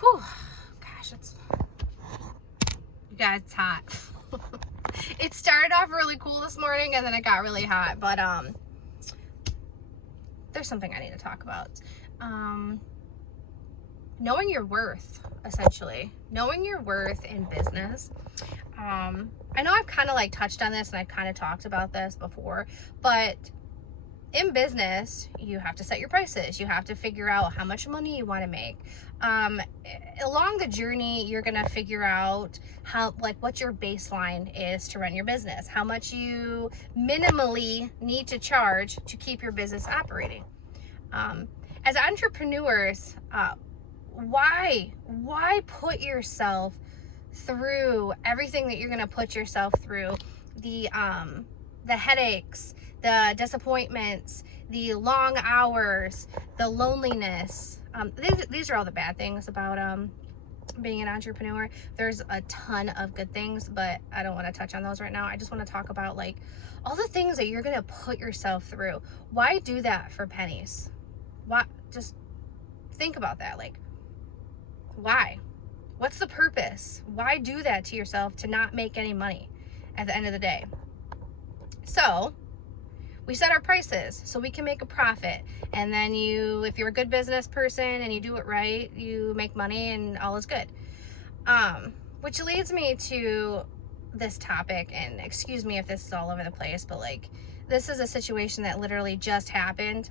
Whew. Gosh, you guys, it's hot. It started off really cool this morning and then it got really hot, but there's something I need to talk about. Knowing your worth, essentially. Knowing your worth in business. I know I've kind of like touched on this and I've kind of talked about this before, but in business, you have to set your prices. You have to figure out how much money you want to make. Along the journey, you're going to figure out what your baseline is to run your business, how much you minimally need to charge to keep your business operating. As entrepreneurs, why put yourself through everything that you're going to put yourself through? The headaches, the disappointments, the long hours, the loneliness. These are all the bad things about being an entrepreneur. There's a ton of good things, but I don't want to touch on those right now. I just want to talk about like all the things that you're going to put yourself through. Why do that for pennies? Why? Just think about that. Like, why? What's the purpose? Why do that to yourself to not make any money at the end of the day? So we set our prices so we can make a profit, and then if you're a good business person and you do it right, you make money and all is good. Which leads me to this topic, and excuse me if this is all over the place, but like this is a situation that literally just happened,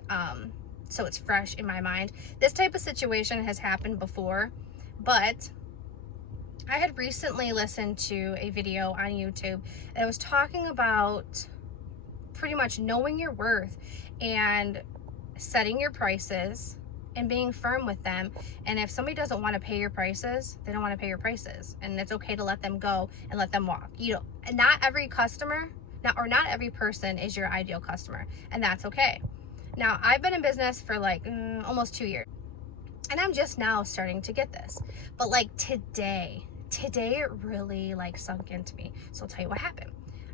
so it's fresh in my mind. This type of situation has happened before, but I had recently listened to a video on YouTube that was talking about pretty much knowing your worth and setting your prices and being firm with them. And if somebody doesn't want to pay your prices, they don't want to pay your prices, and it's okay to let them go and let them walk. Not every customer, not every person is your ideal customer, and that's okay. Now, I've been in business for like almost 2 years, and I'm just now starting to get this. But like today it really like sunk into me. So I'll tell you what happened.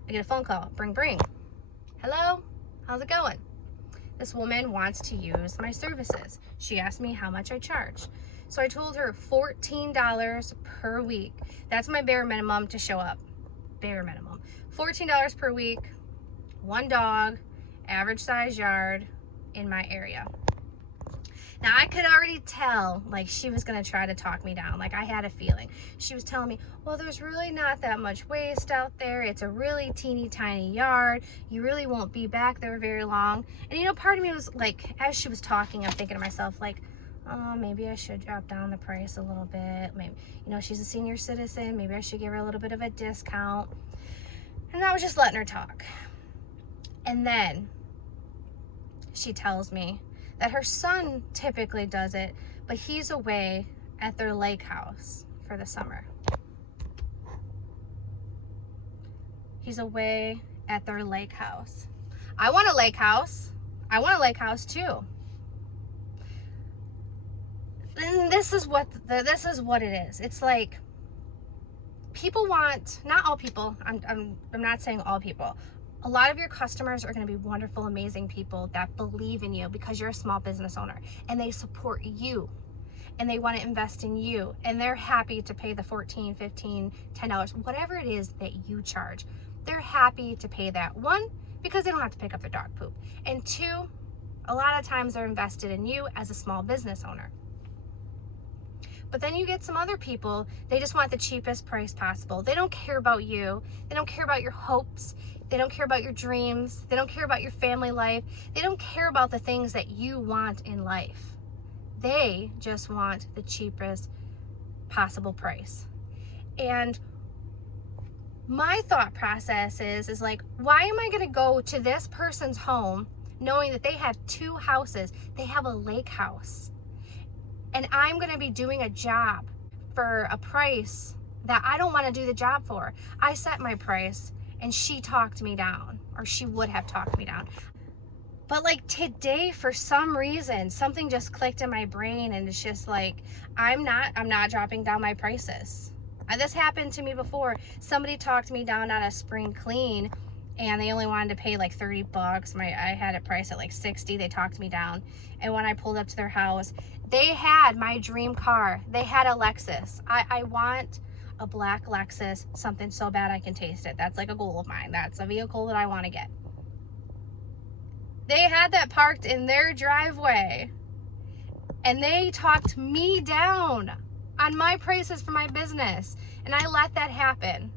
I get a phone call, bring. Hello, how's it going? This woman wants to use my services. She asked me how much I charge. So I told her $14 per week. That's my bare minimum to show up. Bare minimum. $14 per week, one dog, average size yard in my area. Now, I could already tell, like, she was going to try to talk me down. Like, I had a feeling. She was telling me, well, there's really not that much waste out there. It's a really teeny tiny yard. You really won't be back there very long. And, part of me was, like, as she was talking, I'm thinking to myself, like, oh, maybe I should drop down the price a little bit. Maybe, she's a senior citizen. Maybe I should give her a little bit of a discount. And I was just letting her talk. And then she tells me that her son typically does it, but he's away at their lake house for the summer. He's away at their lake house. I want a lake house. I want a lake house too. And this is what it is. It's like people want, not all people, I'm not saying all people. A lot of your customers are going to be wonderful, amazing people that believe in you because you're a small business owner, and they support you and they want to invest in you, and they're happy to pay the $14, $15, $10, whatever it is that you charge. They're happy to pay that. One, because they don't have to pick up their dog poop. And two, a lot of times they're invested in you as a small business owner. But then you get some other people, they just want the cheapest price possible. They don't care about you. They don't care about your hopes. They don't care about your dreams. They don't care about your family life. They don't care about the things that you want in life. They just want the cheapest possible price. And my thought process is like, why am I going to go to this person's home knowing that they have 2 houses? They have a lake house. And I'm going to be doing a job for a price that I don't want to do the job for. I set my price and she talked me down, or she would have talked me down. But like today, for some reason, something just clicked in my brain, and it's just like, I'm not dropping down my prices. This happened to me before. Somebody talked me down on a spring clean, and they only wanted to pay like $30. I had it priced at like $60. They talked me down. And when I pulled up to their house, They had my dream car. They had a Lexus. I want a black Lexus, something so bad I can taste it. That's like a goal of mine. That's a vehicle that I want to get. They had that parked in their driveway, and they talked me down on my prices for my business, and I let that happen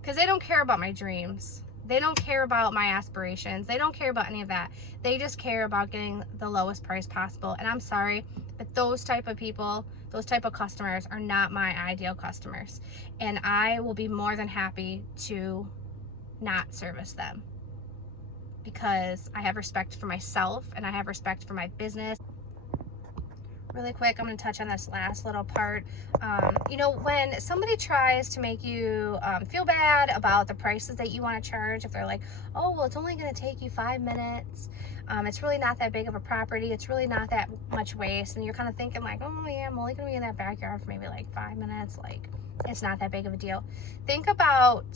because they don't care about my dreams. They don't care about my aspirations. They don't care about any of that. They just care about getting the lowest price possible. And I'm sorry, but those type of people, those type of customers are not my ideal customers. And I will be more than happy to not service them, because I have respect for myself and I have respect for my business. Really quick, I'm going to touch on this last little part. You know, when somebody tries to make you feel bad about the prices that you want to charge, if they're like, oh, well, it's only going to take you 5 minutes. It's really not that big of a property. It's really not that much waste. And you're kind of thinking like, oh yeah, I'm only going to be in that backyard for maybe like 5 minutes. Like, it's not that big of a deal. Think about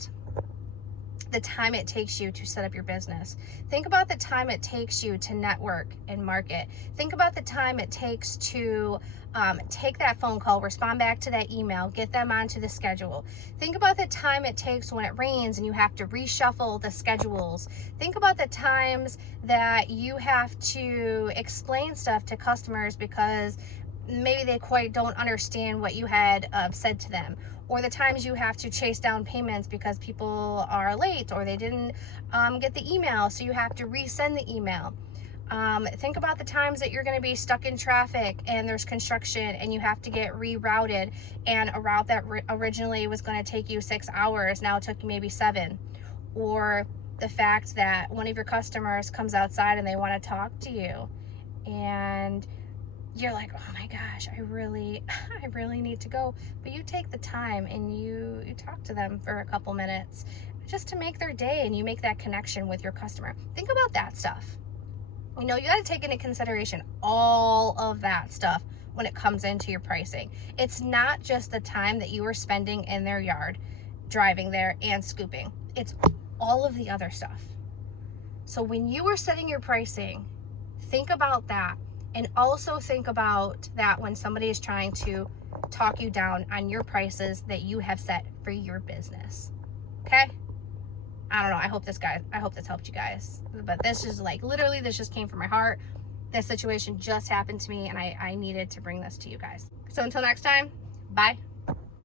the time it takes you to set up your business. Think about the time it takes you to network and market. Think about the time it takes to take that phone call, respond back to that email, get them onto the schedule. Think about the time it takes when it rains and you have to reshuffle the schedules. Think about the times that you have to explain stuff to customers because maybe they quite don't understand what you had said to them, or the times you have to chase down payments because people are late or they didn't get the email, so you have to resend the email. Think about the times that you're going to be stuck in traffic and there's construction and you have to get rerouted, and a route that originally was going to take you 6 hours now took you maybe 7. Or the fact that one of your customers comes outside and they want to talk to you, and you're like, oh my gosh, I really need to go. But you take the time and you talk to them for a couple minutes just to make their day, and you make that connection with your customer. Think about that stuff. You know, you got to take into consideration all of that stuff when it comes into your pricing. It's not just the time that you are spending in their yard, driving there and scooping. It's all of the other stuff. So when you are setting your pricing, think about that. And also think about that when somebody is trying to talk you down on your prices that you have set for your business. Okay? I don't know. I hope this helped you guys. But this is like, literally, this just came from my heart. This situation just happened to me, and I needed to bring this to you guys. So until next time, bye.